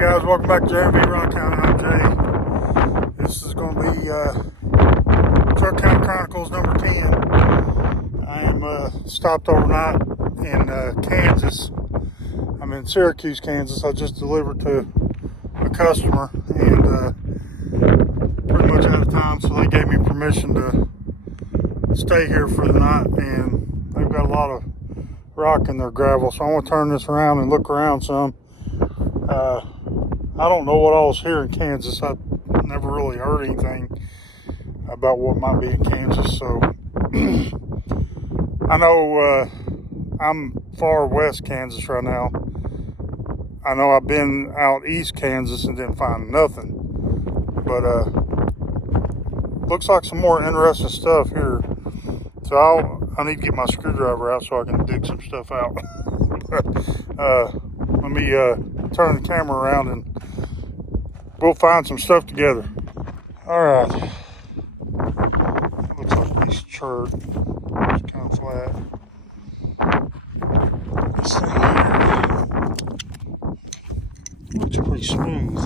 guys, welcome back to Truckhound. I'm Jay. This is going to be Truckhound Chronicles number 10. I am stopped overnight in Kansas. I'm in Syracuse, Kansas. I just delivered to a customer and pretty much out of time, so they gave me permission to stay here for the night, and they've got a lot of rock in their gravel, so I want to turn this around and look around some. I don't know what all is here in Kansas. I've never really heard anything about what might be in Kansas, so I know I'm far west Kansas right now. I know I've been out east Kansas and didn't find nothing, but looks like some more interesting stuff here. So I need to get my screwdriver out so I can dig some stuff out. But, let me turn the camera around and we'll find some stuff together. All right. Looks like a piece of chert. It's kind of flat. This thing here looks pretty smooth.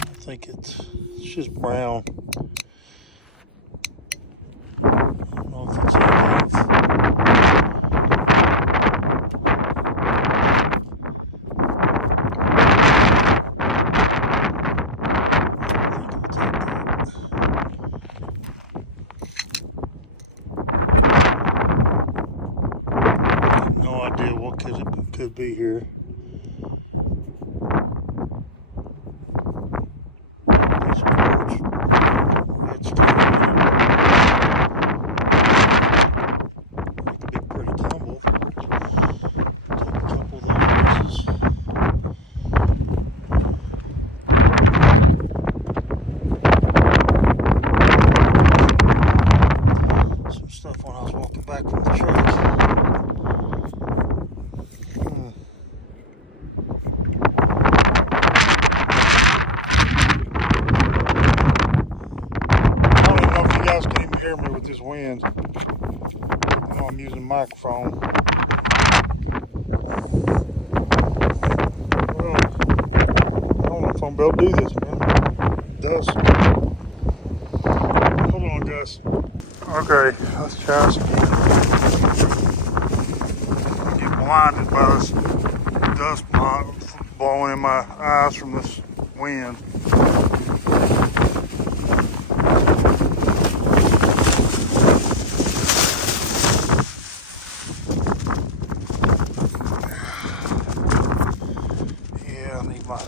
I think it's just brown. I don't know if it's enough. I have no idea what could be here. Stuff when I was walking back from the truck. I don't even know if you guys can even hear me with this wind. I know I'm using a microphone. Well, I don't know if I'm able to do this, man. Dust. Hold on, guys. Okay, let's try this again. I get blinded by this dust blowing in my eyes from this wind. Yeah, I need my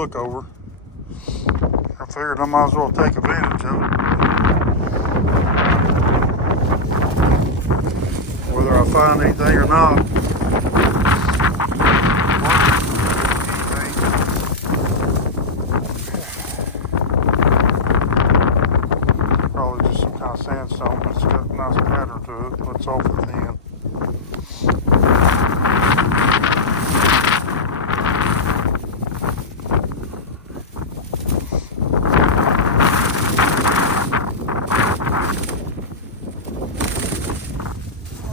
look over. I figured I might as well take advantage of it. Whether I find anything or not. Probably just some kind of sandstone, but it's got a nice pattern to it, but it's awfully thin.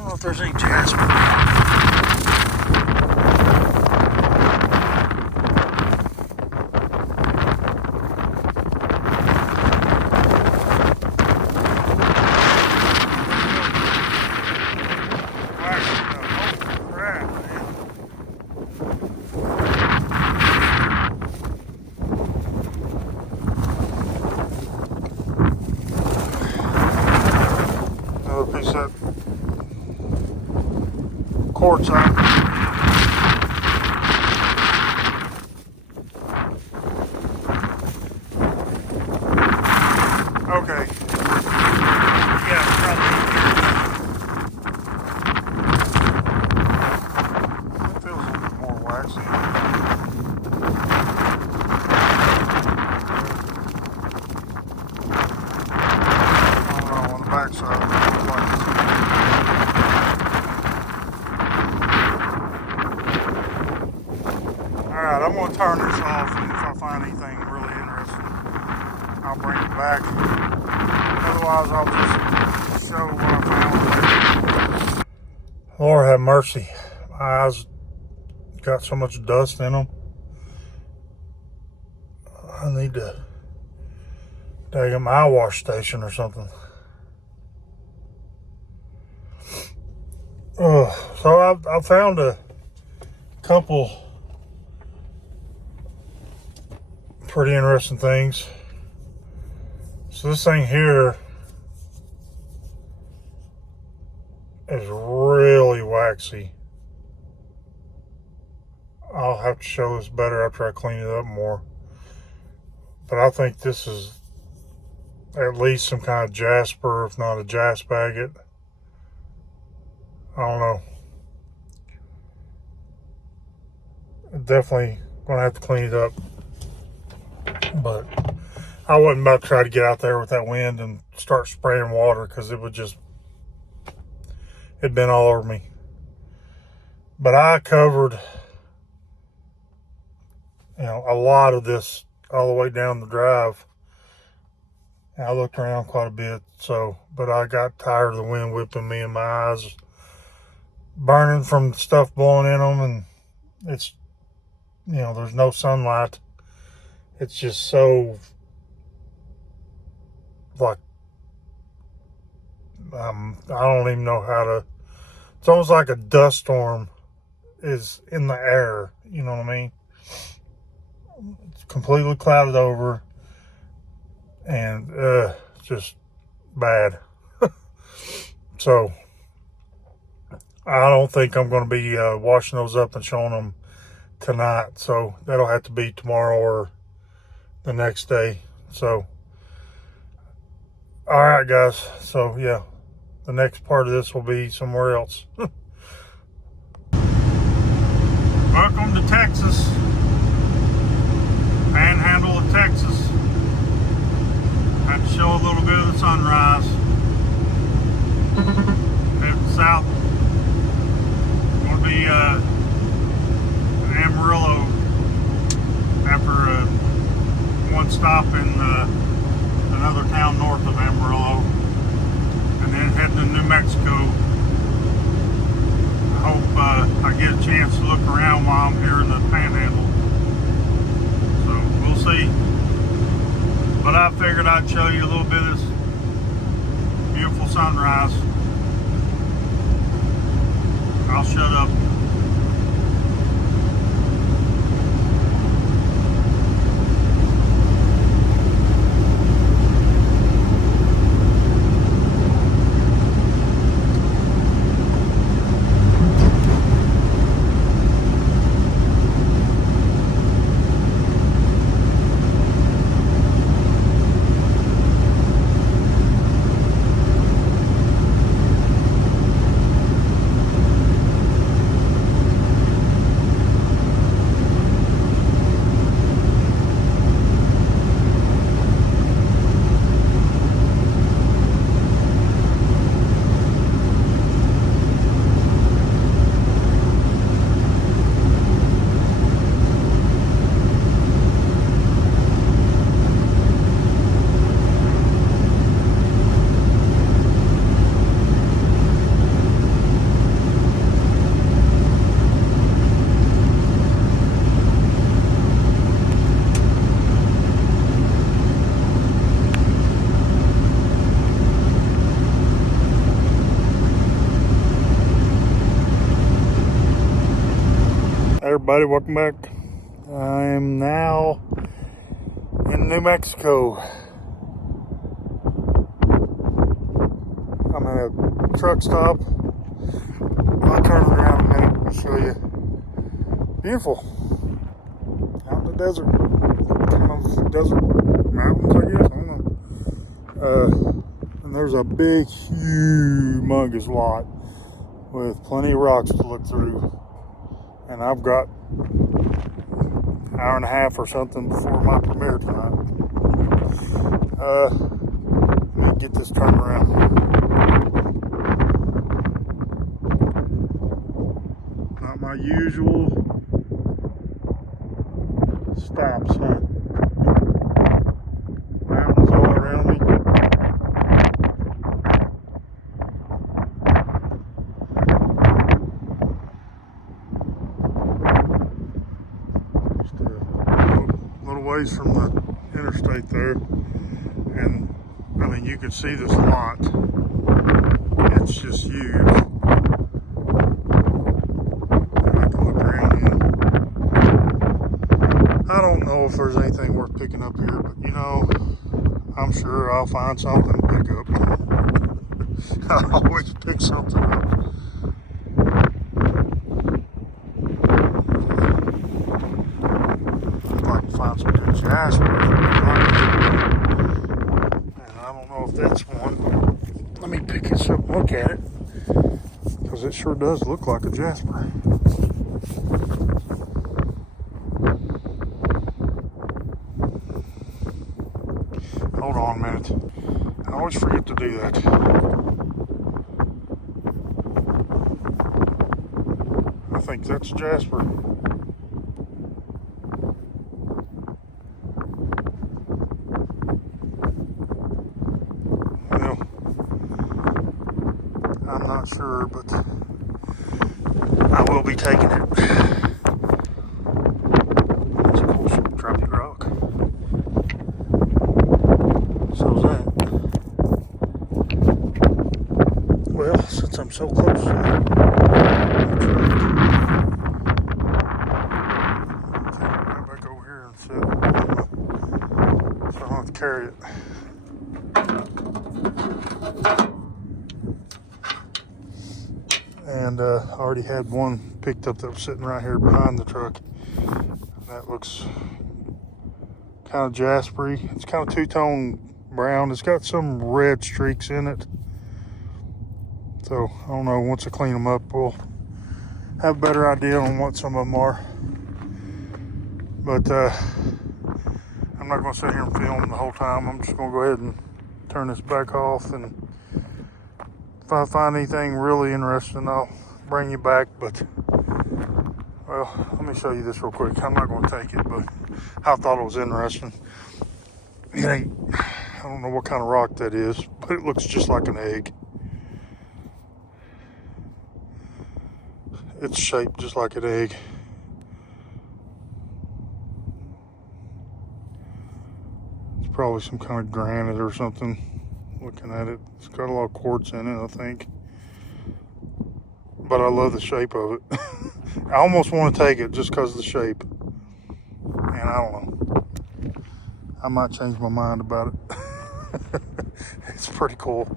If there's any jasper. Another piece of quartzite. Okay. Yeah, probably. It feels a little bit more waxy. I don't know, on the back side, it looks like it's Alright, I'm going to turn this off, and if I find anything really interesting, I'll bring it back. Otherwise, I'll just show what I found later. Lord have mercy. My eyes got so much dust in them. I need to dig up my eye wash station or something. So I found a couple pretty interesting things. So this thing here is really waxy. I'll have to show this better after I clean it up more. But I think this is at least some kind of jasper, if not a jasp agate. I don't know. Definitely gonna have to clean it up. But I wasn't about to try to get out there with that wind and start spraying water, because it would just, it'd been all over me. But I covered, a lot of this all the way down the drive. And I looked around quite a bit, but I got tired of the wind whipping me in my eyes, burning from stuff blowing in them, and it's, there's no sunlight. It's just so, like, I don't even know how to, it's almost like a dust storm is in the air, you know what I mean? It's completely clouded over, and just bad. So I don't think I'm going to be washing those up and showing them tonight. So that'll have to be tomorrow or the next day. So, all right, guys. So yeah, the next part of this will be somewhere else. Welcome to Texas. Panhandle of Texas. Had to show a little bit of the sunrise. Heading south. Going to be in Amarillo after one stop in another town north of Amarillo, and then heading to New Mexico. I hope I get a chance to look around while I'm here in the Panhandle. So we'll see. But I figured I'd show you a little bit of this beautiful sunrise. I'll shut up. everybody, welcome back. I'm now in New Mexico. I'm at a truck stop. I'll turn it around in a minute and show you. Beautiful. Out in the desert. Kind of desert mountains, I guess. I don't know. And there's a big, humongous lot with plenty of rocks to look through. And I've got an hour and a half or something before my premiere tonight. Let me get this turned around. Not my usual stops, huh? Mountains all around me. Just a little ways from the interstate there, and I mean you can see this lot. It's just huge. I don't know if there's anything worth picking up here, but you know, I'm sure I'll find something to pick up. I always pick something up. I'd like to find some good jasper. And I don't know if that's one. Let me pick this up and look at it, because it sure does look like a jasper. Hold on a minute. I always forget to do that. I think that's jasper. Well, I'm not sure, but I will be taking it. That's a cool crappie rock. So's that. Well, since I'm so close to the truck, take it right back over here and set it, so I don't have to carry it. And I already had one picked up that was sitting right here behind the truck. That looks kind of jaspery. It's kind of two-tone brown. It's got some red streaks in it. So, I don't know, once I clean them up, we'll have a better idea on what some of them are. But I'm not going to sit here and film the whole time. I'm just going to go ahead and turn this back off, and if I find anything really interesting, I'll bring you back. But, well, let me show you this real quick. I'm not going to take it, but I thought it was interesting. It ain't, I don't know what kind of rock that is, but it looks just like an egg. It's shaped just like an egg. It's probably some kind of granite or something. Looking at it, it's got a lot of quartz in it, I think. But I love the shape of it. I almost want to take it just because of the shape. And I don't know. I might change my mind about it. It's pretty cool.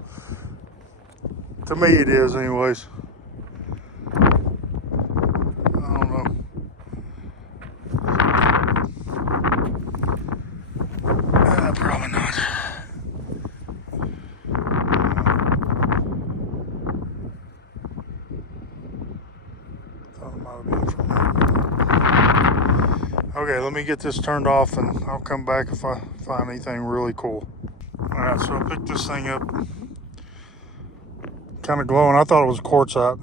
To me it is anyways. I don't know. Probably not. Thought it might have been from there. Okay, let me get this turned off and I'll come back if I find anything really cool. Alright, so I picked this thing up. Kind of glowing. I thought it was quartzite.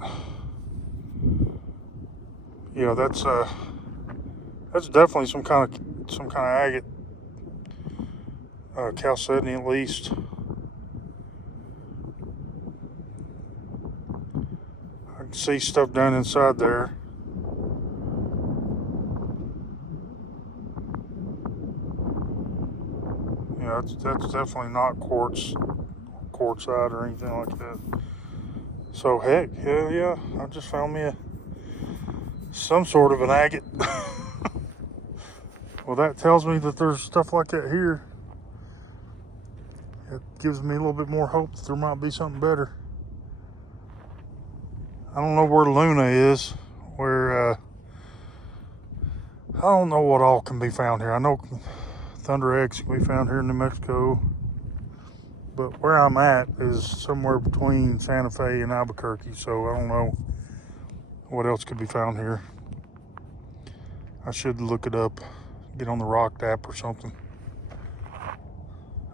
Yeah, that's definitely some kind of agate. Chalcedony at least. I can see stuff down inside there. Yeah, that's definitely not quartzite or anything like that. So heck, hell yeah, I just found me some sort of an agate. Well, that tells me that there's stuff like that here. It gives me a little bit more hope that there might be something better. I don't know where Luna is, where, I don't know what all can be found here. I know Thunder X can be found here in New Mexico, but where I'm at is somewhere between Santa Fe and Albuquerque, so I don't know what else could be found here. I should look it up, get on the Rock app or something.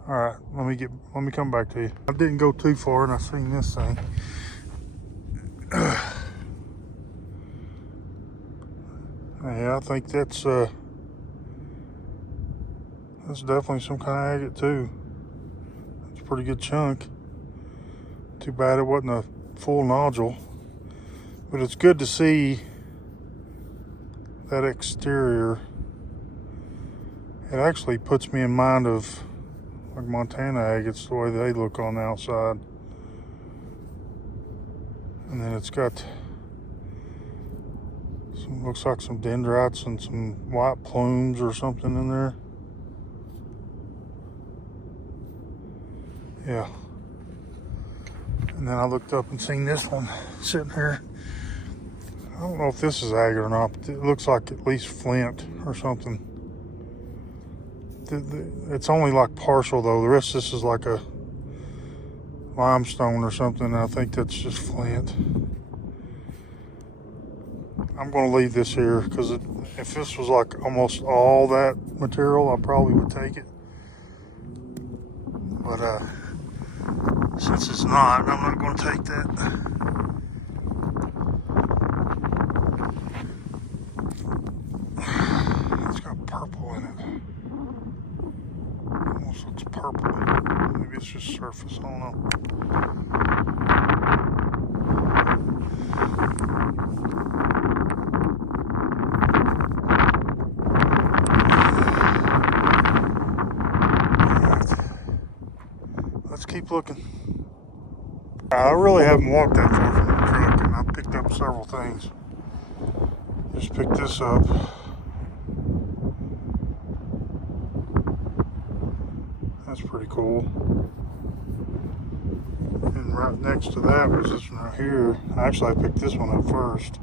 All right, let me come back to you. I didn't go too far and I seen this thing. Yeah, I think that's definitely some kind of agate too. It's a pretty good chunk. Too bad it wasn't a full nodule, but it's good to see that exterior. It actually puts me in mind of like Montana agates, the way they look on the outside. And then it's got some, looks like some dendrites and some white plumes or something in there. Yeah. And then I looked up and seen this one sitting here. I don't know if this is agate or not, but it looks like at least flint or something. It's only like partial though. The rest of this is like a limestone or something. I think that's just flint. I'm going to leave this here because if this was like almost all that material, I probably would take it. But since it's not, I'm not going to take that. It's got purple in it. Almost looks purple. Maybe it's just surface. I don't know. Let's keep looking. I really haven't walked that far from the truck, and I picked up several things. Just picked this up. That's pretty cool. And right next to that was this one right here. Actually, I picked this one up first.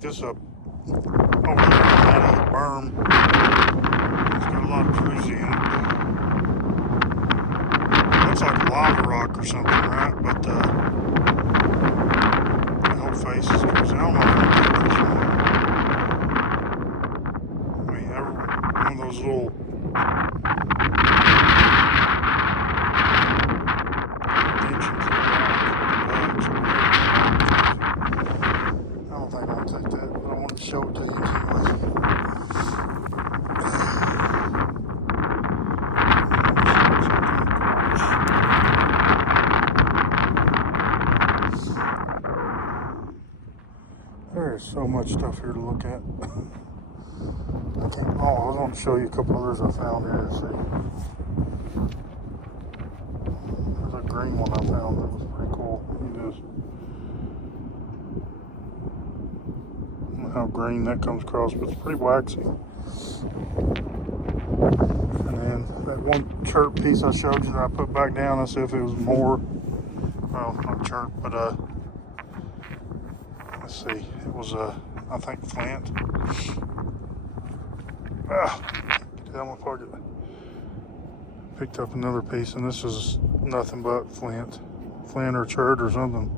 This up over there on the berm. It's got a lot of druzy in it. Looks like lava rock or something, right? But the whole face is druzy. I don't know if I'm gonna get this one. I mean, one of those little indentions in the rock. Show it to you anyway. There's so much stuff here to look at. I was going to show you a couple others I found here. Let's see. There's a green one I found that was pretty cool. Look at this. How green that comes across, but it's pretty waxy. And then that one chirp piece I showed you that I put back down, I see if it was more, well, not chirp, but let's see, it was I think flint. Get out of my pocket. Picked up another piece, and this is nothing but flint or chert or something.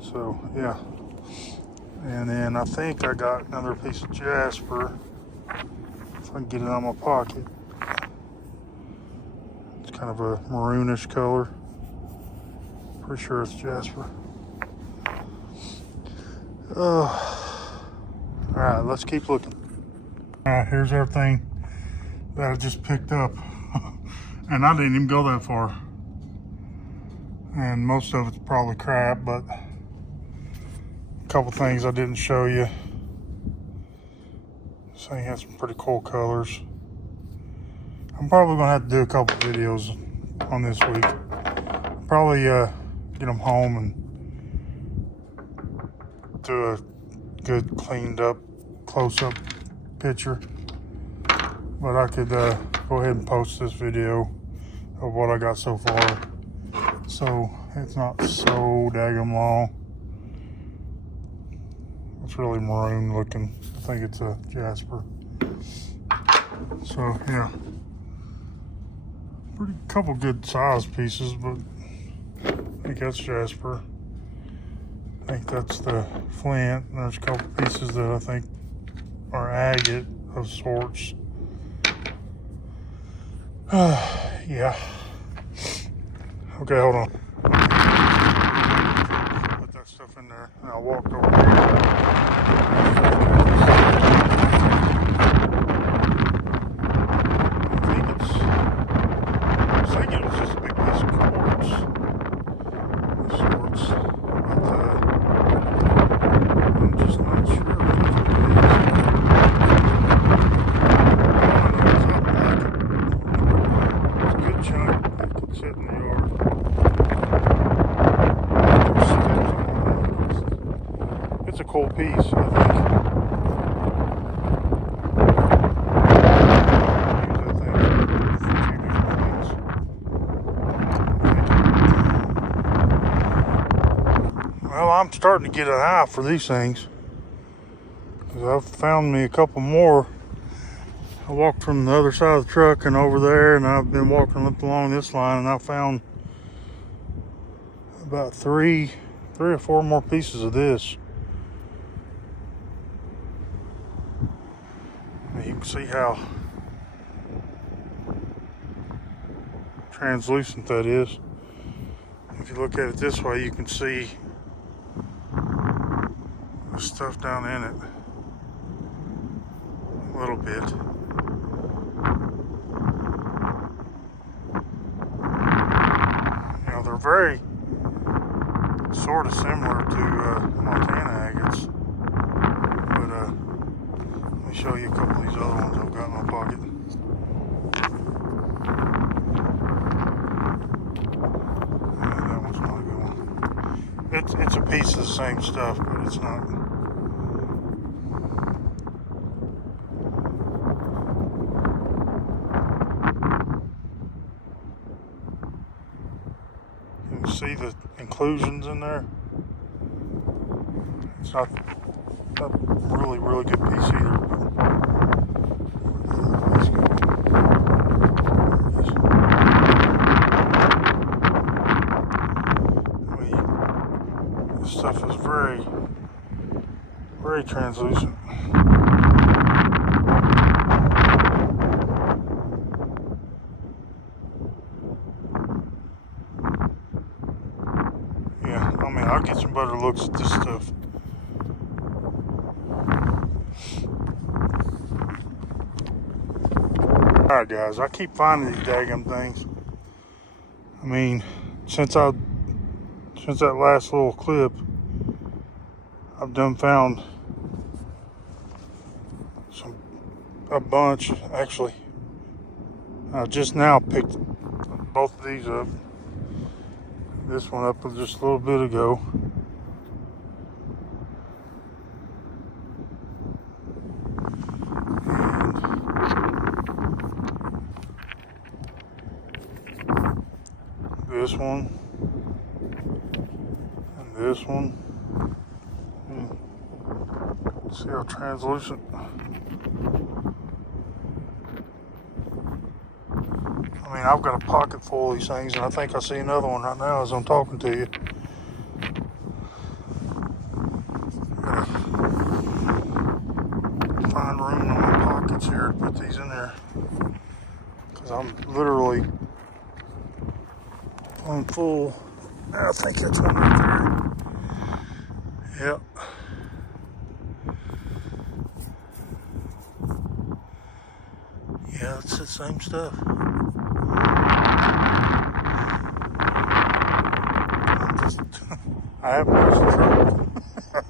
So, yeah. And then I think I got another piece of jasper. If I can get it out of my pocket. It's kind of a maroonish color. Pretty sure it's jasper. Alright, let's keep looking. Alright, here's everything that I just picked up. And I didn't even go that far. and most of it's probably crap, but a couple things I didn't show you. This thing has some pretty cool colors. I'm probably gonna have to do a couple videos on this week. Probably get them home and do a good cleaned up close-up picture. But I could go ahead and post this video of what I got so far, so it's not so daggum long. It's really maroon looking. I think it's a jasper. So yeah, pretty couple good size pieces, but I think that's jasper. I think that's the flint. And there's a couple pieces that I think are agate of sorts. Yeah. Okay, hold on. Put that stuff in there, and I walked over here. I think it was just a big piece of quartz of sorts, but I'm just not sure what it is. It's a good chunk that could sit in the yard. It's a cool piece, I think. Well, I'm starting to get an eye for these things, because I've found me a couple more. I walked from the other side of the truck and over there, and I've been walking up along this line, and I found about three or four more pieces of this. And you can see how translucent that is. If you look at it this way, you can see the stuff down in it a little bit. You know, they're very sort of similar to Montana agates, but let me show you a couple of these other ones I've got in my pocket. That one's not a good one. It's a piece of the same stuff, but it's not. You can see the inclusions in there. It's not a really good piece either. Let's go. This stuff is very translucent. Yeah, I mean, I'll get some better looks at this stuff. Alright guys, I keep finding these daggum things. I mean, since that last little clip, I've done found a bunch. Actually, I just now picked both of these up. This one up just a little bit ago. And this one. And this one. See how translucent. I mean, I've got a pocket full of these things, and I think I see another one right now as I'm talking to you. Gotta find room in my pockets here to put these in there, because I'm literally on full. I think that's one right there. Yep. Yeah, it's the same stuff. I haven't watched the truck.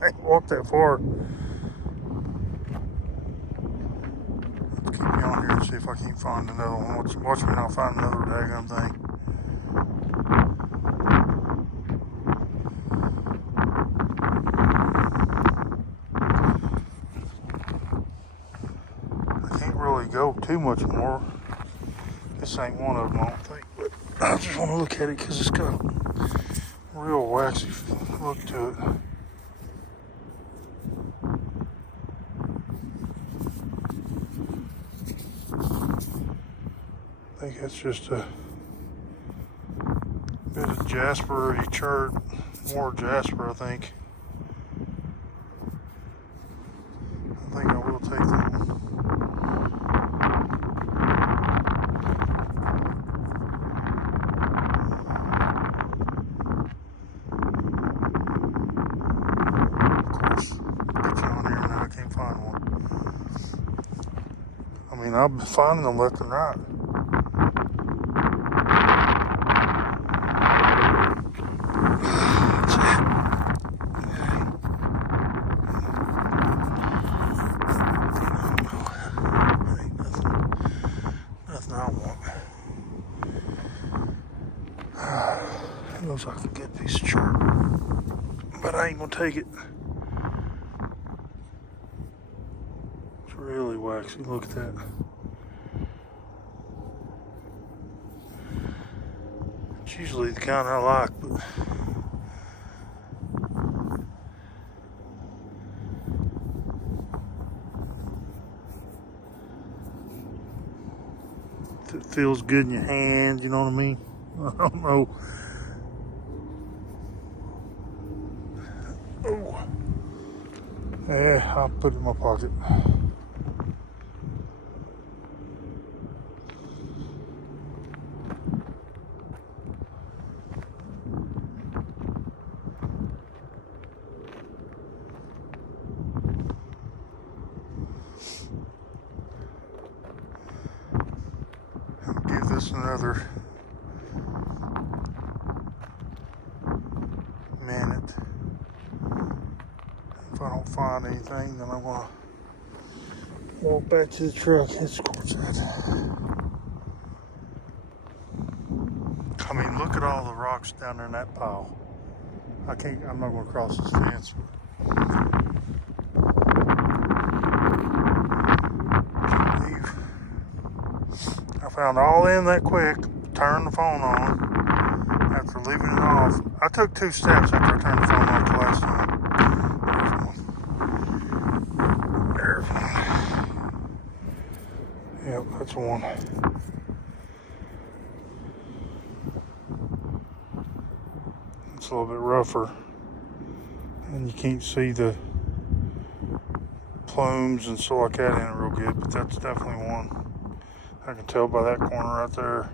I ain't walked that far. Let's keep me on here and see if I can find another one. Watch me not find another daggone thing. I can't really go too much more. This ain't one of them, I don't think. But I just want to look at it because it's got a real waxy look to it. I think that's just a bit of jasper or chert, more jasper, I think. I think I will take that one. Of course, get you on here now, I can't find one. I mean, I've been finding them left and right. It looks like a good piece of chart, but I ain't gonna take it. It's really waxy. Look at that. It's usually the kind I like, but it feels good in your hand. You know what I mean? I don't know. Oh, yeah, I'll put it in my pocket. I'll give this another minute. If I don't find anything, then I'm gonna walk back to the truck. It's courtside. I mean, look at all the rocks down there in that pile. I'm not gonna cross this fence. Can't believe I found all in that quick. Turned the phone on after leaving it off. I took 2 steps after I turned the phone off the last time. There's one. Yep, that's one. It's a little bit rougher, and you can't see the plumes and stuff like that in it real good, but that's definitely one. I can tell by that corner right there.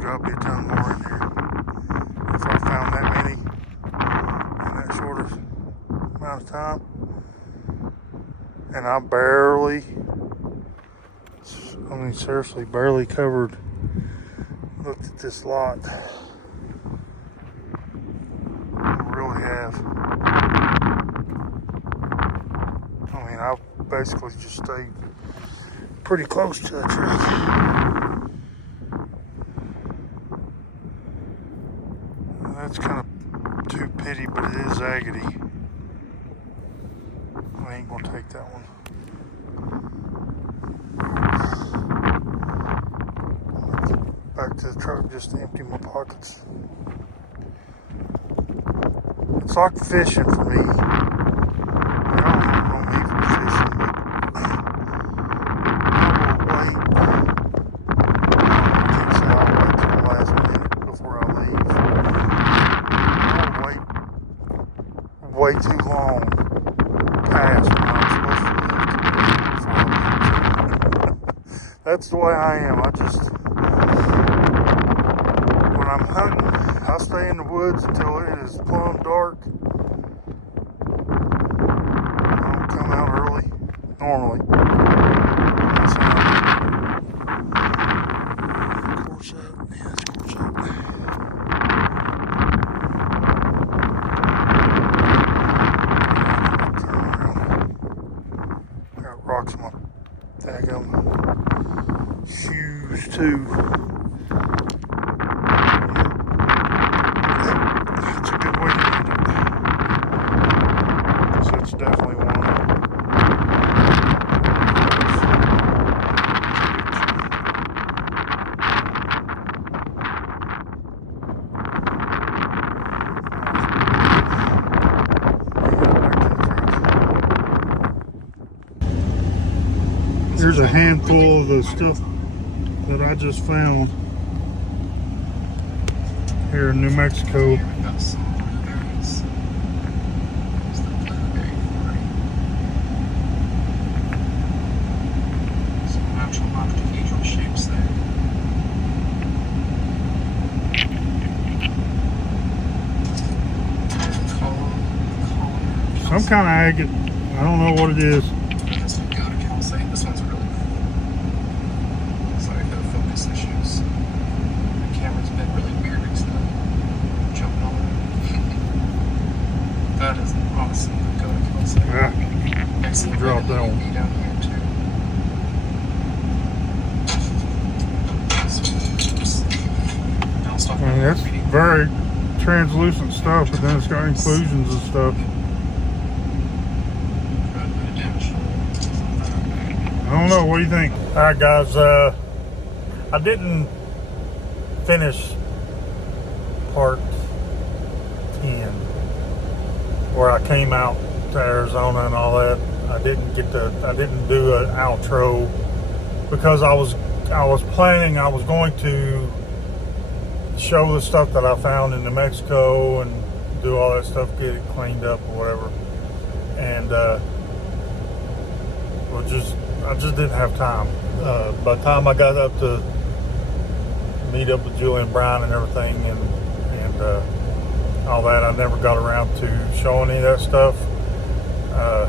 Gotta be a ton more in here. If I found that many in that short amount of time, and I seriously barely looked at this lot. I really have. I mean, I basically just stayed pretty close to that truck. That's kind of too pity, but it is agony. I ain't gonna take that one. Back to the truck just to empty my pockets. It's like fishing for me. I don't even know me for fishing, but I will wait. I can't say I'll wait till the last minute before I leave. Way too long past when I was supposed to leave. That's the way I am. When I'm hunting, I stay in the woods until it is plumb dark. I don't come out early, normally. Rocks my daggum shoes too. That's a good way to end it. So it's definitely one of them. Here's a handful of the stuff that I just found here in New Mexico. Some kind of agate. I don't know what it is. This one's really cool. Sorry for the focus issues. The camera's been really weird recently. Jumping all around. That is awesome. Go to calcite. Yeah. Excellent. Drop that one. Down here too. I mean, that's very translucent stuff, but then it's got inclusions and stuff. I don't know, what do you think? Alright guys, I didn't finish part 10 where I came out to Arizona and all that. I didn't do an outro because I was planning, I was going to show the stuff that I found in New Mexico and do all that stuff, get it cleaned up or whatever. And I just didn't have time. By the time I got up to meet up with Julie and Brian and everything and all that, I never got around to showing any of that stuff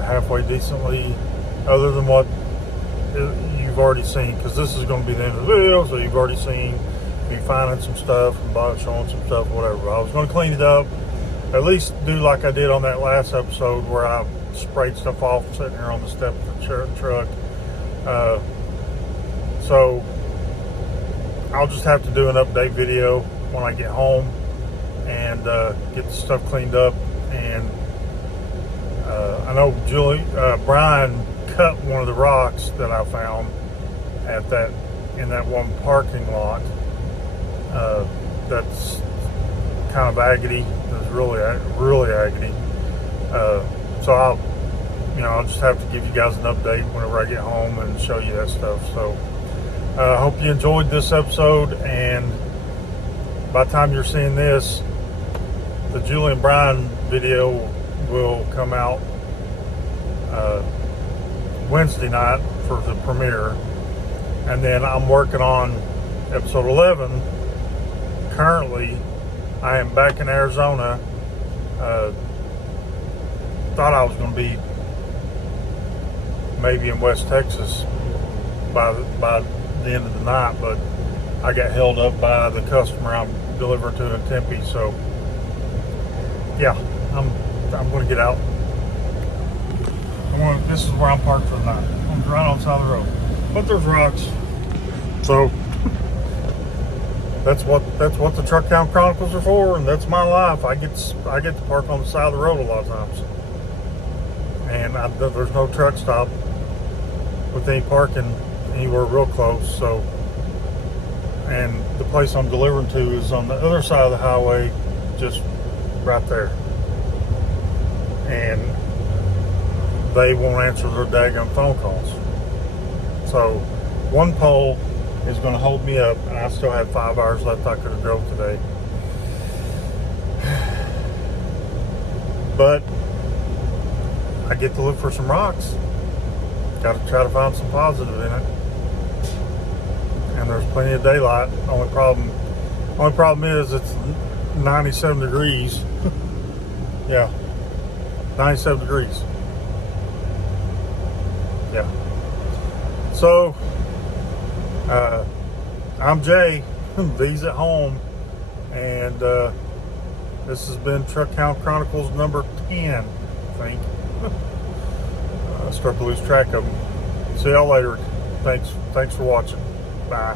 halfway decently, other than what you've already seen, because this is going to be the end of the video, so you've already seen me finding some stuff and showing some stuff, whatever. I was going to clean it up, at least do like I did on that last episode where I sprayed stuff off sitting here on the step of the truck. So I'll just have to do an update video when I get home and get the stuff cleaned up. And I know Brian cut one of the rocks that I found in that one parking lot. That's kind of agate. That's really agate. So I'll just have to give you guys an update whenever I get home and show you that stuff. So I hope you enjoyed this episode, and by the time you're seeing this, the Julie and Brian video will come out Wednesday night for the premiere, and then I'm working on episode 11. Currently, I am back in Arizona. Thought I was going to be maybe in West Texas by the end of the night, but I got held up by the customer I'm delivering to in Tempe. So yeah, I'm going to get out. This is where I'm parked for the night. I'm right on the side of the road, but there's rocks. So that's what the Truckhound Chronicles are for, and that's my life. I get to park on the side of the road a lot of times, and there's no truck stop with any parking anywhere real close. So, and the place I'm delivering to is on the other side of the highway, just right there, and they won't answer their daggum phone calls. So one pole is going to hold me up, and I still have 5 hours left I could have drove today. But I get to look for some rocks. Got to try to find some positive in it. and there's plenty of daylight. Only problem is it's 97 degrees. Yeah, 97 degrees. Yeah. So, I'm Jay, V's at home, and this has been Truckhound Chronicles number 10, I think. Start to lose track of them. See y'all later. Thanks for watching. Bye.